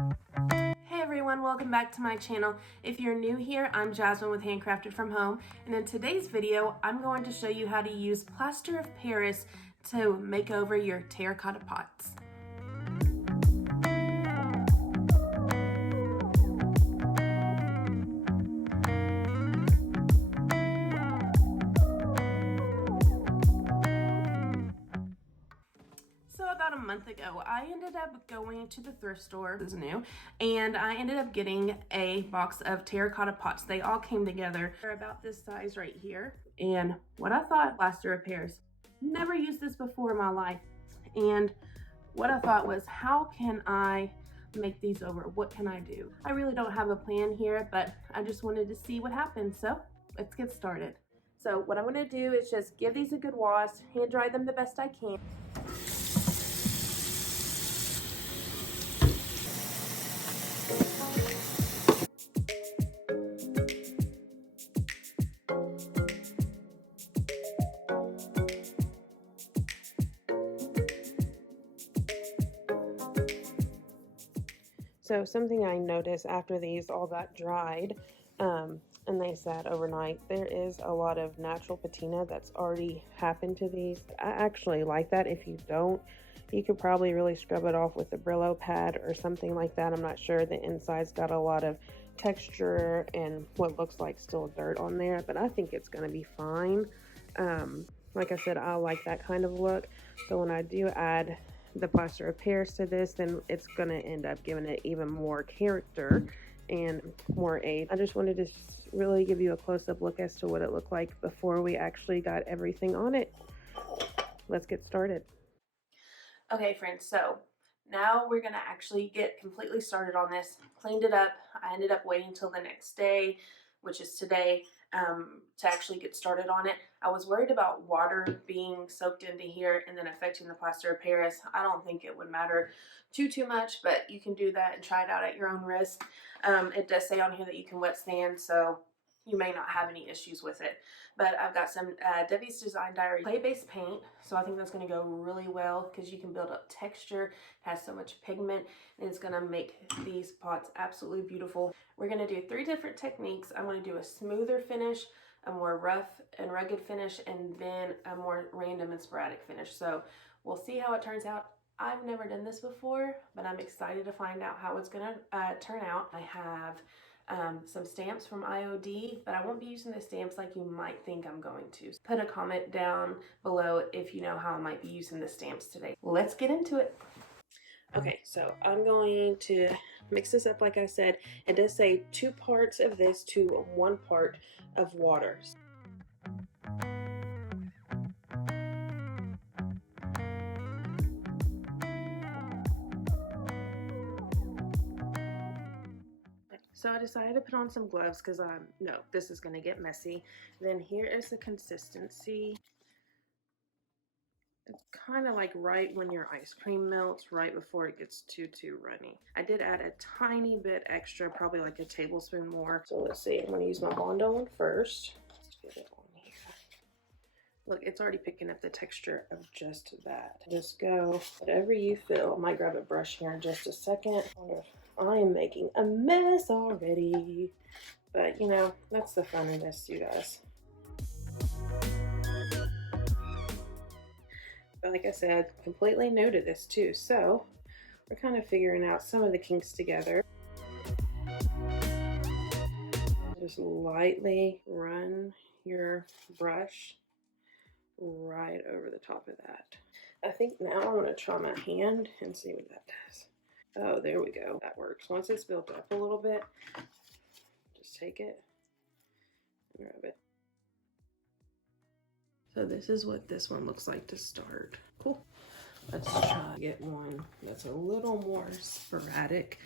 Hey everyone, welcome back to my channel. If you're new here, I'm Jasmine with Handcrafted From Home, and in today's video, I'm going to show you how to use Plaster of Paris to make over your terracotta pots. So about a month ago, I ended up going to the thrift store, this is new, and I ended up getting a box of terracotta pots. They all came together. They're about this size right here. And what I thought, Plaster of Paris. Never used this before in my life. And what I thought was, how can I make these over? What can I do? I really don't have a plan here, but I just wanted to see what happens. So let's get started. So what I'm gonna do is just give these a good wash, hand dry them the best I can. So something I noticed after these all got dried, and they sat overnight, there is a lot of natural patina that's already happened to these. I actually like that. If you don't, you could probably really scrub it off with a Brillo pad or something like that. I'm not sure. The inside's got a lot of texture and what looks like still dirt on there, but I think it's going to be fine. Like I said, I like that kind of look. So when I do add the Plaster of Paris to this, then it's going to end up giving it even more character and more age. I just wanted to really give you a close-up look as to what it looked like before we actually got everything on it. Let's get started. Okay friends, so now we're going to actually get completely started on this. Cleaned it up. I ended up waiting till the next day, which is today, to actually get started on it. I was worried about water being soaked into here and then affecting the Plaster of Paris. I don't think it would matter too much, but you can do that and try it out at your own risk. It does say on here that you can wet sand, so you may not have any issues with it. But I've got some Debbie's Design Diary clay-based paint, so I think that's going to go really well because you can build up texture. It has so much pigment, and it's going to make these pots absolutely beautiful. We're going to do 3 different techniques. I'm going to do a smoother finish, a more rough and rugged finish, and then a more random and sporadic finish. So we'll see how it turns out. I've never done this before, but I'm excited to find out how it's going to turn out. I have some stamps from IOD, but I won't be using the stamps like you might think I'm going to. Put a comment down below if you know how I might be using the stamps today. Let's get into it. Okay, so I'm going to mix this up like I said. It does say 2 parts of this to 1 part of water. So I decided to put on some gloves because I know this is going to get messy. Then here is the consistency. It's kind of like right when your ice cream melts, right before it gets too runny. I did add a tiny bit extra, probably like a tablespoon more. So let's see, I'm going to use my Bondo one first. Let's get it on here. Look, it's already picking up the texture of just that. Just go whatever you feel. I might grab a brush here in just a second. I am making a mess already, but you know, that's the fun in this, you guys. But like I said, completely new to this too, so we're kind of figuring out some of the kinks together. Just lightly run your brush right over the top of that. I think now I'm going to try my hand and see what that does. Oh, there we go. That works. Once it's built up a little bit, just take it and rub it. So this is what this one looks like to start. Cool. Let's try to get one that's a little more sporadic.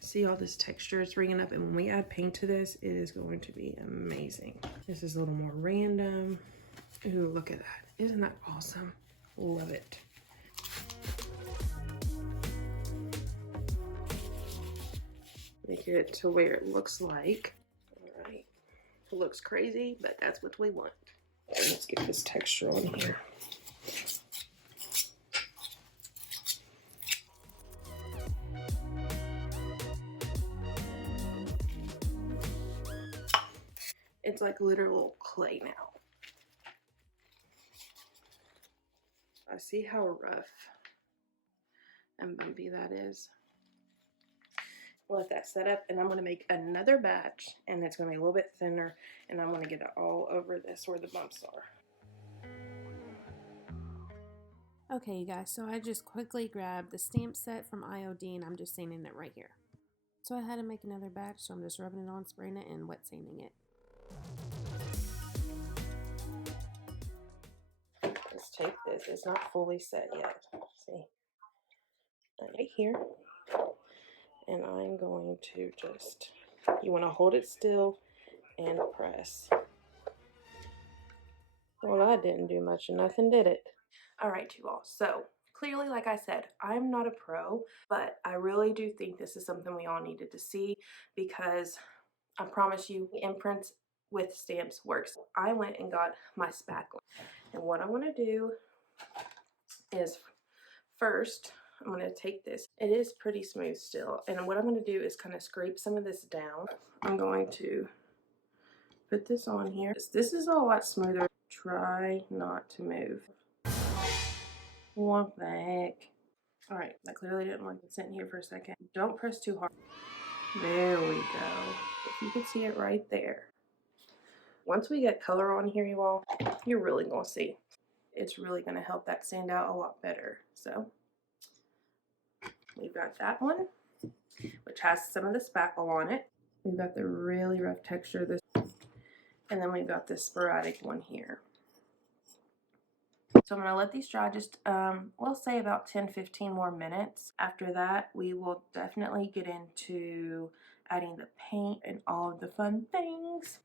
See all this texture it's bringing up, and when we add paint to this, it is going to be amazing. This is a little more random. Ooh, look at that. Isn't that awesome? Love it. Make it to where it looks like. All right. It looks crazy, but that's what we want. Let's get this texture on here. It's like literal clay now. I see how rough and bumpy that is. We'll let that set up, and I'm going to make another batch, and it's going to be a little bit thinner, and I'm going to get it all over this where the bumps are. Okay, you guys, so I just quickly grabbed the stamp set from IOD, and I'm just sanding it right here. So I had to make another batch, so I'm just rubbing it on, spraying it, and wet sanding it. Let's take this. It's not fully set yet. See? Right here. And I'm going to just, you want to hold it still and press. Well, that didn't do much of nothing, did it? All right, you all. So clearly, like I said, I'm not a pro, but I really do think this is something we all needed to see, because I promise you, imprints with stamps works. I went and got my spackle, and what I want to do is first, I'm going to take this. It is pretty smooth still, and what I'm going to do is kind of scrape some of this down. I'm going to put this on here. This is a lot smoother. Try not to move. What the heck? Alright, that clearly didn't work. It's sitting here for a second. Don't press too hard. There we go. If you can see it right there. Once we get color on here, you all, you're really going to see. It's really going to help that stand out a lot better. So, we've got that one, which has some of the spackle on it. We've got the really rough texture of this. And then we've got this sporadic one here. So I'm going to let these dry just, we'll say about 10-15 more minutes. After that, we will definitely get into adding the paint and all of the fun things.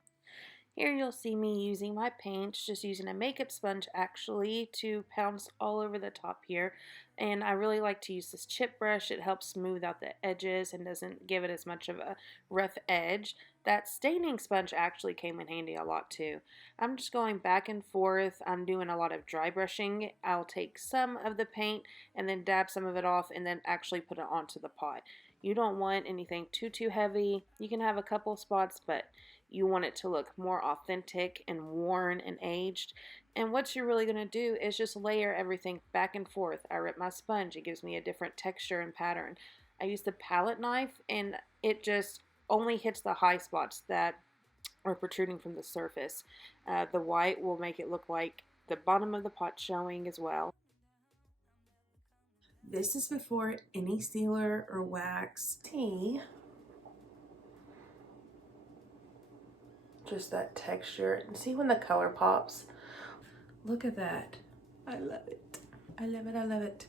Here you'll see me using my paints, just using a makeup sponge actually to pounce all over the top here. And I really like to use this chip brush. It helps smooth out the edges and doesn't give it as much of a rough edge. That staining sponge actually came in handy a lot too. I'm just going back and forth. I'm doing a lot of dry brushing. I'll take some of the paint and then dab some of it off and then actually put it onto the pot. You don't want anything too heavy. You can have a couple spots, but you want it to look more authentic and worn and aged. And what you're really going to do is just layer everything back and forth. I rip my sponge. It gives me a different texture and pattern. I use the palette knife, and it just only hits the high spots that are protruding from the surface. The white will make it look like the bottom of the pot showing as well. This is before any sealer or wax. Just that texture, and see when the color pops. Look at that. I love it. I love it. I love it.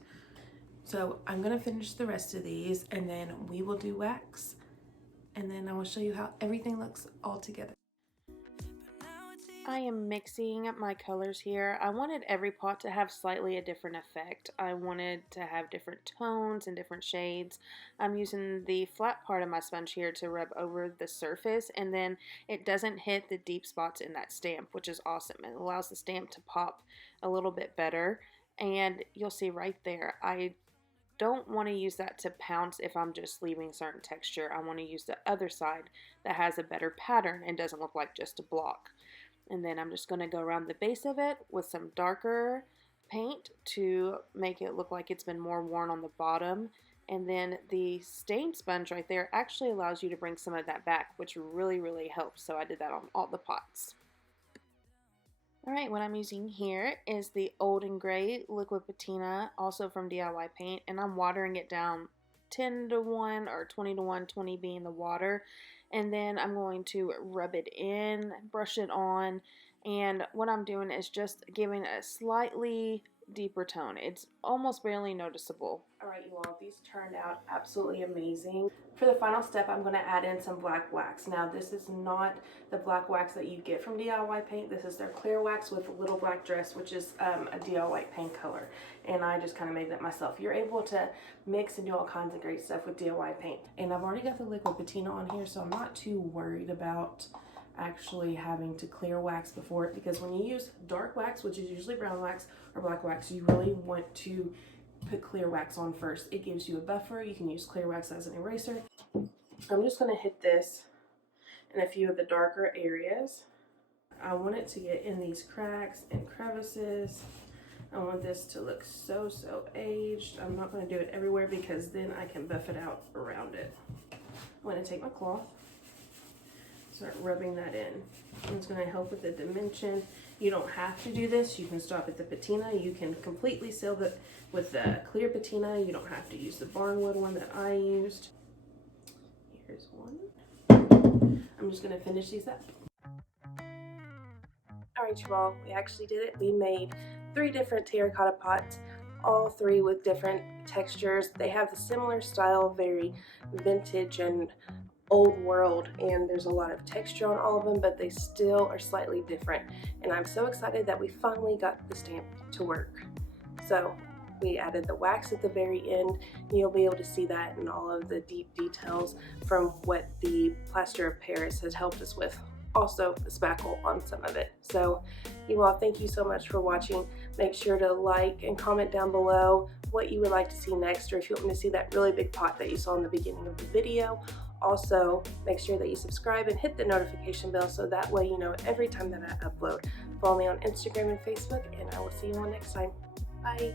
So I'm gonna finish the rest of these, and then we will do wax, and then I will show you how everything looks all together. I am mixing my colors here. I wanted every pot to have slightly a different effect. I wanted to have different tones and different shades. I'm using the flat part of my sponge here to rub over the surface, and then it doesn't hit the deep spots in that stamp, which is awesome. It allows the stamp to pop a little bit better, and you'll see right there, I don't want to use that to pounce if I'm just leaving certain texture. I want to use the other side that has a better pattern and doesn't look like just a block. And then I'm just going to go around the base of it with some darker paint to make it look like it's been more worn on the bottom. And then the stain sponge right there actually allows you to bring some of that back, which really helps. So I did that on all the pots. Alright, what I'm using here is the Old and Gray liquid patina, also from DIY Paint, and I'm watering it down 10-to-1 or 20-to-1, 20 being the water. And then I'm going to rub it in, brush it on, and what I'm doing is just giving a slightly deeper tone. It's almost barely noticeable. Alright, you all, these turned out absolutely amazing. For the final step, I'm going to add in some black wax. Now, this is not the black wax that you get from DIY Paint. This is their clear wax with Little Black Dress, which is a DIY Paint color. And I just kind of made that myself. You're able to mix and do all kinds of great stuff with DIY Paint. And I've already got the liquid patina on here, so I'm not too worried about actually having to clear wax before it, because when you use dark wax, which is usually brown wax or black wax, you really want to put clear wax on first. It gives you a buffer. You can use clear wax as an eraser. I'm just going to hit this in a few of the darker areas I want it to get in these cracks and crevices. I want this to look so aged. I'm not going to do it everywhere because then I can buff it out around it. I'm going to take my cloth, start rubbing that in. And it's going to help with the dimension. You don't have to do this. You can stop at the patina. You can completely seal it with the clear patina. You don't have to use the barnwood one that I used. Here's one. I'm just going to finish these up. Alright, you all, we actually did it. We made 3 different terracotta pots, all 3 with different textures. They have a similar style, very vintage and old world, and there's a lot of texture on all of them, but they still are slightly different. And I'm so excited that we finally got the stamp to work. So we added the wax at the very end. You'll be able to see that in all of the deep details from what the Plaster of Paris has helped us with. Also the spackle on some of it. So you all, thank you so much for watching. Make sure to like and comment down below what you would like to see next, or if you want me to see that really big pot that you saw in the beginning of the video. Also, make sure that you subscribe and hit the notification bell so that way you know every time that I upload. Follow me on Instagram and Facebook, and I will see you all next time. Bye.